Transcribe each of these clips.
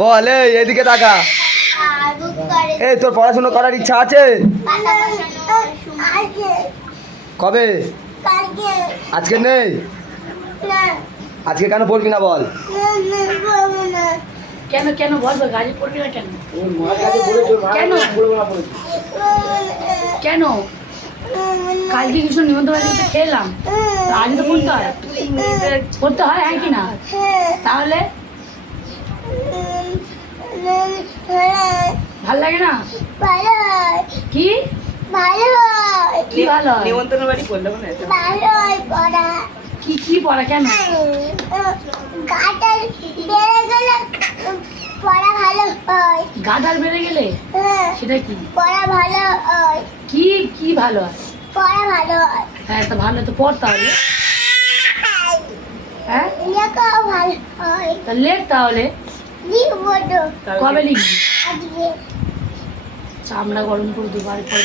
বল এদিকে তাকা। এই তোর পড়াশোনা করার ইচ্ছা আছে? কবে? আজকে নেই? আজকে কেন পড়বি না বল? কেন কেন বলবো, গাড়ি পড়বি না কেন? কেন কেন? কালকে কিছু নিমন্ত্রণ বাড়িতে খেলাম, আজ তো পড়তে হয়। পড়তে হয়, হ্যাঁ কি না? তাহলে ভাল লাগে না? কি কি ভালো হয়? নিমন্ত্রণ বাড়ি করলাম না কি কি পড়া? কেন? গাদার বেড়ে গেলে সেটা কি? কি কি ভালো হয়? হ্যাঁ তো ভালো তো পড় তাহলে। হ্যাঁ তা লেখ তাহলে। কবে লিখবি? চামড়া গরম করে দুবার পর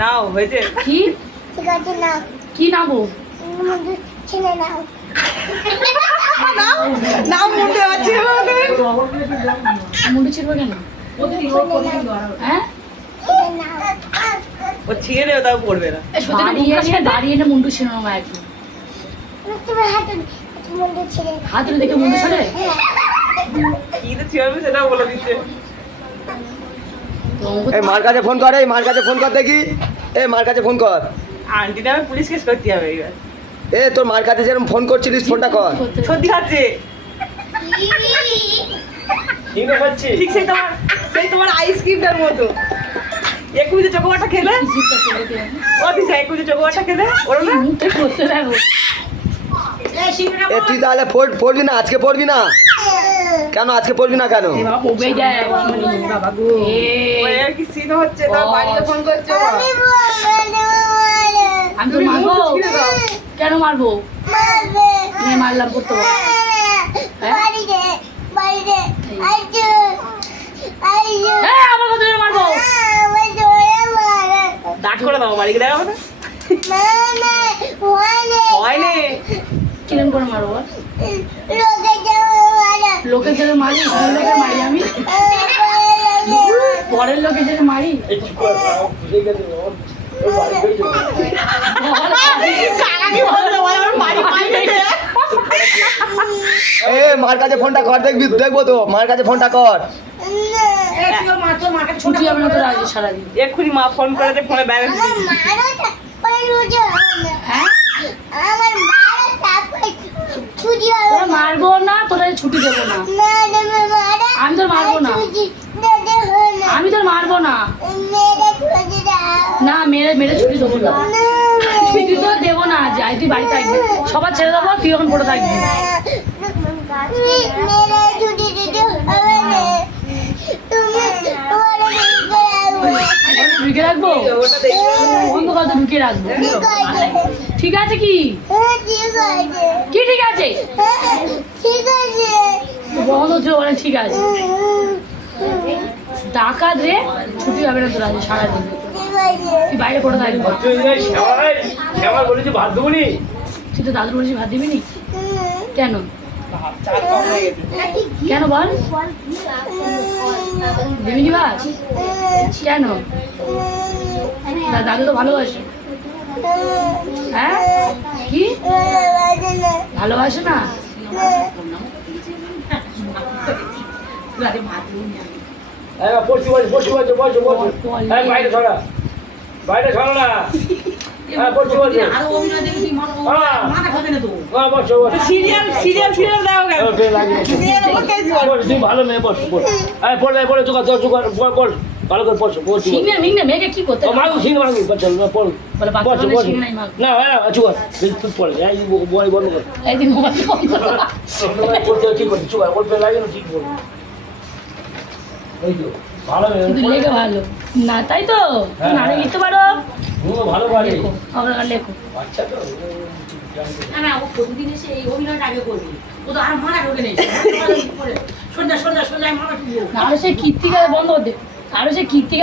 নাও হয়েছে কি কি নাবো? নাও মুন্ডে আছে মুন্ডু ছিড়বো কেন? হ্যাঁ ও ছিঁড়ে নেবে তাও পড়বে না দাঁড়িয়ে এনে মুন্ডু ছিল না একটু হাত দেখে মুন্ডু ছেড়ে কি তো ছিঁড়বে সেটা বলে দিচ্ছে এই মার কাছে ফোন কর, এই মার কাছে ফোন কর দেখি। এই মার কাছে ফোন কর। আন্টি নামে পুলিশ কেস করতে হবে এবার তোর মার কাছে যেরকম ফোন করছিলিস ফোনটা কর। সত্যি খাচ্ছে ঠিক সেই তোমার আইসক্রিমটার মতো একুশে চকোবারটা খেলে ও দিশা একুশে চকোবারটা খেলে ওরা না করতে থাকো। তুই তাহলে পড়বি না? আজকে পড়বি না কেন? আজকে পড়বি না কেন? ওই আর কি সিন হচ্ছে তার বাড়িতে ফোন করছে আমি তো মারবো। কেন মারবো? মারলাম করতে আমার কত জোরে মারবো? দাঁত করে দাও বাড়ি গিয়ে দেখাবো না হয়নি কিরম করে মারবো? লোকের জন্য মারি? লোকের মারি আমি? পরের লোকের জন্য মারি? মার কাছে ফোনটা কর দেখবি, দেখবো তো। মার কাছে ফোনটা কর। ছুটি হবে না তো রাজি সারাদিন। এক্ষুনি মা ফোন করেছে ফোনে ব্যালেন্স হ্যাঁ তোরা মারবো না, তোরা ছুটি দেবো না। আমি তোর মারবো না, আমি তোর মারবো না। না মেরে মেরে ছুটি দেবো না, ছুটি তো দেবো না। যাই তুই বাড়ি থাকবি, সবার ছেড়ে দেবো, তুই এখন পড়ে থাকবি। ঢুকে রাখবো, অন্ধকার তো ঢুকে রাখবো। ঠিক আছে কি? কি ঠিক আছে? বন্ধ হচ্ছে বলে ঠিক আছে। ডাকাত রে, ছুটি হবে না তোর আজ সারাদিন, তুই বাইরে পড়ে থাকবি। তুই তো দাদুর বলেছি ভাত দিবি নি? কেন কেন বল? দিবি নি ভাত? কেন? দাদু তো ভালোবাসে। হ্যাঁ কি ভালোবাসে না? মেয়েকে কি করতে ভালো না, তাই তো নাড়ে লিখতে পারো ভালো লেখো, লেখো। না ও প্রতিদিন এসে এই অভিনয়টা আগে করবি, ও তো আর মারা ঢোকে নেই। আরো সে কীর্তিকা বন্ধ হতে, আরো সে কীর্তিকা